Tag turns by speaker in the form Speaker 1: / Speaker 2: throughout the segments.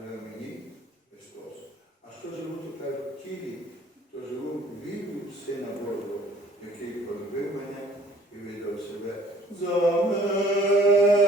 Speaker 1: а живе мені Христос. А що живу тепер в тілі, то живу вірю Сина Божого, який полюбив мене і віддав себе за мене.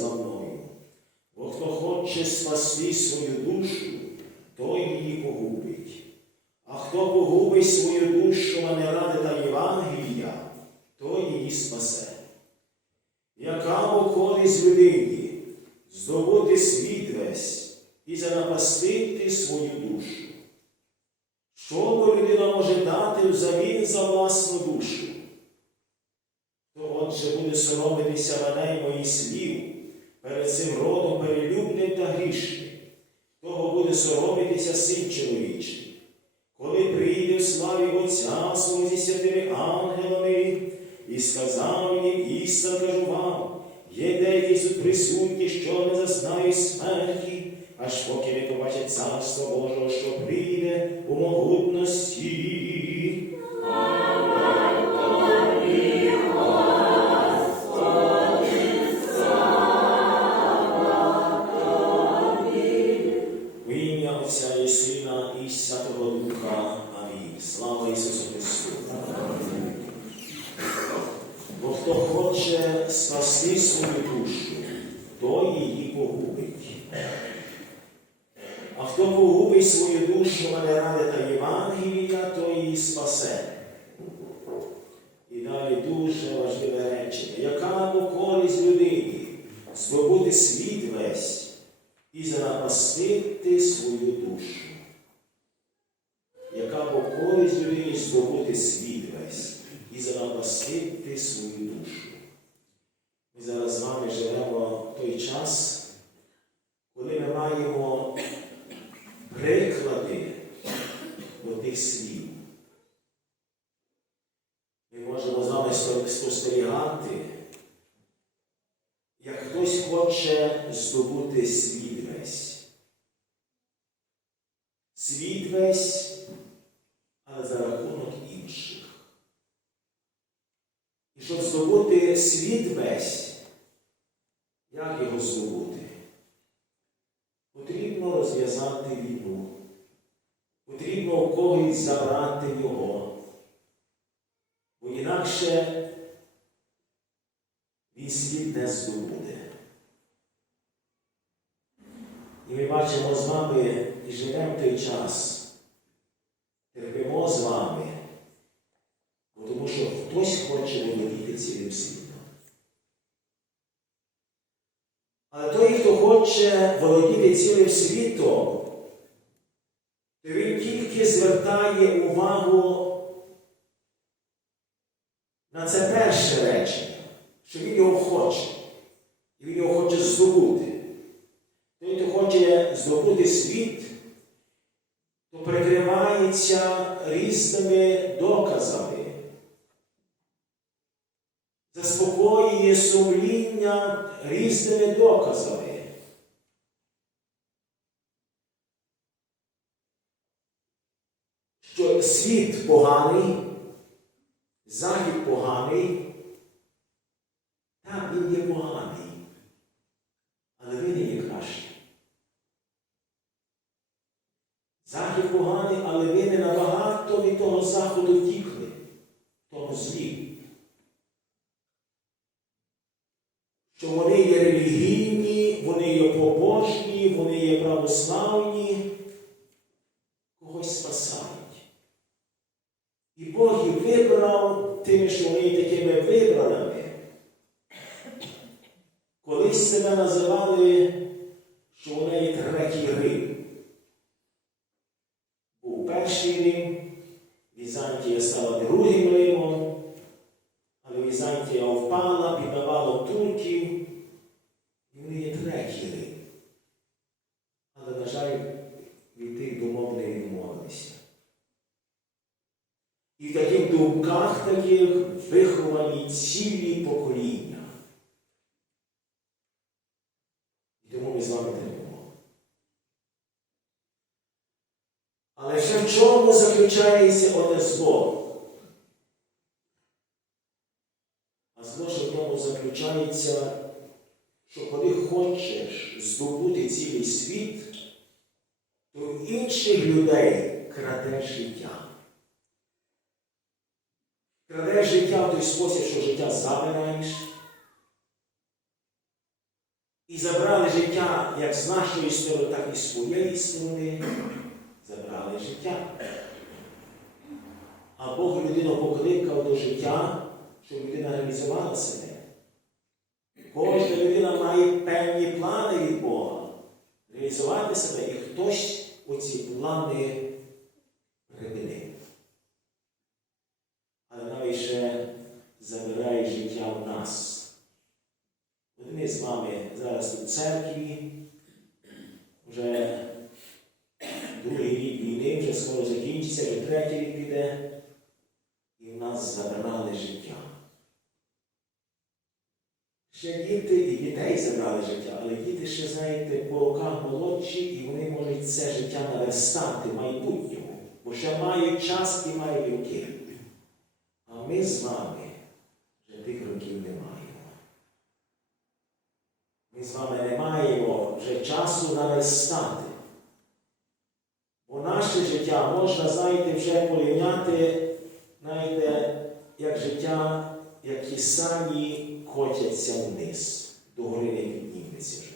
Speaker 2: За мною. Бо хто хоче спасти свою душу, той її погубить. А хто погубить свою душу мене ради та Євангелія, той її спасе. Яка бо користь людині здобути світ весь і занапастити свою душу? Що бо людина може дати взамін за власну душу? То отже буде соромитися мене й моїх слів перед цим родом перелюбним та грішним, того буде соромитися син чоловічий, коли прийде в славі Отця свого зі святими ангелами, і сказав їм, істинно кажу вам, є деякі тут присутні, що не зазнають смерті, аж поки не побачать царство Божого, що прийде у могутності. В ім'я Отця і Сина і Святого Духа. Амінь. Слава Ісусу Христу. Бо хто хоче спасти свою душу, той її погубить. А хто погубить свою душу мене ради та Євангелія, то її спасе. І далі дуже важливе речення. Яка бо користь людині здобути світ весь і занапастити свою душу? Яка бо користь людині здобути світ весь і занапастити свою душу? Ми зараз з вами живемо в той час, коли ми маємо приклади до тих слів. Ми можемо з вами спостерігати, хтось хоче здобути світ весь. Світ весь, але за рахунок інших. І щоб здобути світ весь, як його здобути? Потрібно розв'язати війну. Потрібно у когось забрати його. Інакше він світ не здобуде. І ми бачимо з вами і живемо той час. Терпимо з вами, тому що хтось хоче володіти цілим світом. Але той, хто хоче володіти цілим світом, то він тільки звертає увагу на це перше речення, що він його хоче, і він його хоче здобути. Хто хоче здобути світ, то прикривається різними доказами, заспокоює сумління різними доказами. Що світ поганий, захід поганий, так він є поганий, але ви не є кращі. Захід поганий, але ви не набагато від того заходу втікли, тому злі. Що вони є релігійні, вони є побожні, вони є православні, когось спасають. І вибрав тими, що вони є такими вибраними. Колись себе називали, що вони є третій Рим. Був перший Рим, Візантія стала другим Римом, але Візантія впала, піддавала турків, і вони є третій Рим. Але, на жаль, від тих думок не відмовилися. І в таких виховані цілі покоління. І тому ми з вами терпимо. Але ще в чому заключається оте зло? А зло ще в тому заключається, що коли хочеш здобути цілий світ, то інших людей крадеш життя. Крадеш життя в той спосіб, що життя забираєш. І забрали життя як з нашої сторони, так і з своєї сторони. Забрали життя. А Бог людину покликав до життя, щоб людина реалізувала себе. Кожна людина має певні плани від Бога. Реалізувати себе, і хтось оці плани припинив. Але навіть ще забирає життя в нас. От ми з вами зараз тут в церкві, вже другий рік війни, вже скоро закінчиться, вже третій рік піде, і в нас забрали життя. Ще діти і дітей забрали життя, але діти ще, знаєте, по роках молодші, і вони можуть це життя наверстати майбутньому, бо ще мають час і мають роки. А ми з вами вже тих років не маємо. Ми з вами не маємо вже часу наверстати. Бо наше життя можна, знаєте, вже порівняти, знаєте, як життя, як ті самі котяться вниз, до гори не підніметься. І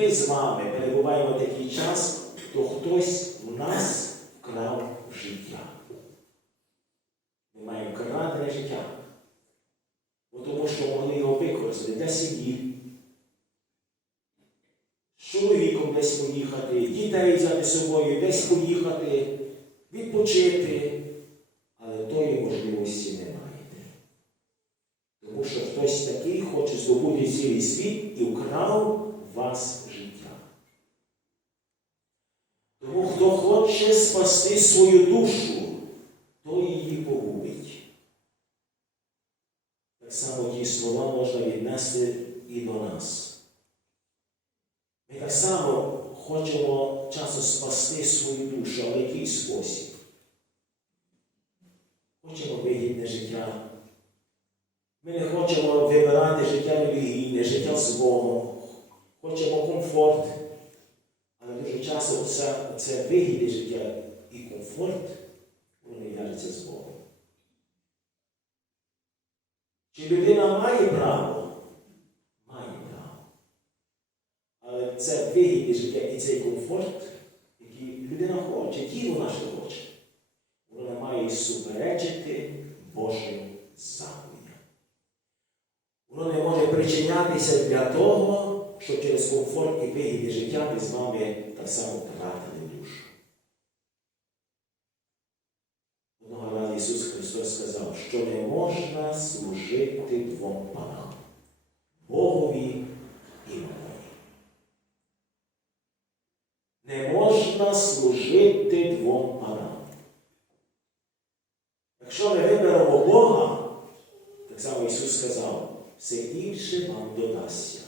Speaker 2: ми з вами перебуваємо такий час, то хтось в нас вкрав життя. Ми маємо крадене життя. Бо тому що могли його використати для сім'ї. З чоловіком десь поїхати, дітей взяти з собою, десь поїхати, відпочити. Але тої можливості не маєте. Тому що хтось такий хоче здобути цілий світ і вкрав вас життя. Тому хто хоче спасти свою душу, той її погубить. Так само ті слова можна віднести і до нас. Ми так само хочемо часом спасти свою душу, але в який спосіб? Хочемо вигідне життя. Ми не хочемо вибирати життя релігійне, життя з Богом. Хочемо комфорт. Але дуже часто це, це вигідне життя і комфорт, воно не в'яжеться з Богом. Чи людина має право? Має право. Але це вигідне життя і цей комфорт, який людина хоче, тіло наше хоче, воно має суперечити заповідям. Воно може причинятися для того, щоб через комфорт і вигідне життя ми з вами так само втратили душу. Одного разу Ісус Христос сказав, що не можна служити двом панам Богові і мамоні. Не можна служити двом панам. Якщо ми виберемо Бога, так само Ісус сказав, все інше вам додасться.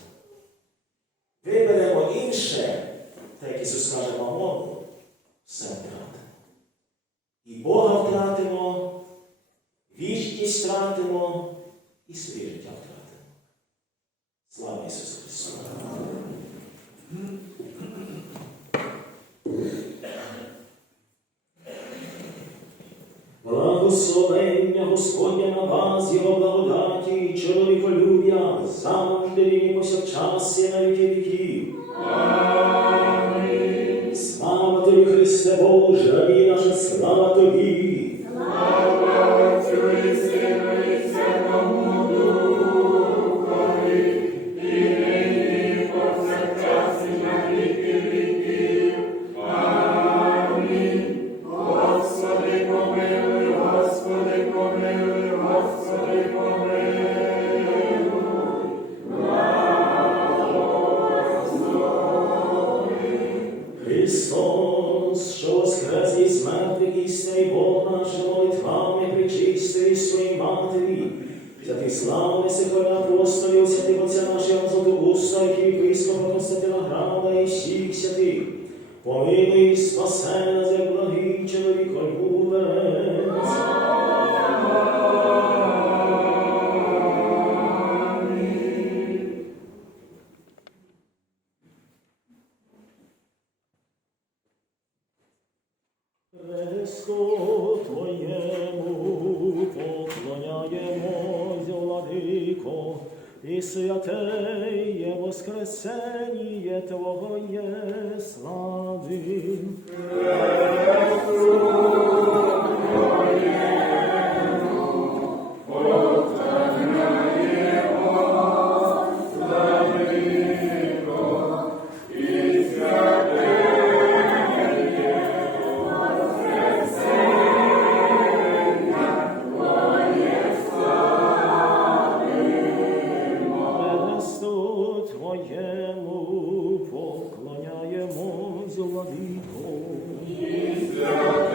Speaker 2: Виберемо інше, так як Ісус каже мамону, все втратимо. І Бога втратимо, вічність втратимо і своє життя втратимо. Слава Ісусу Христу! Благословення Господня на вас, Його благодаті, і чоловіколюб'я, завжди і повсякчас і на віки віків. Слава тобі, Христе Боже, і наша слава тобі. King of Христос.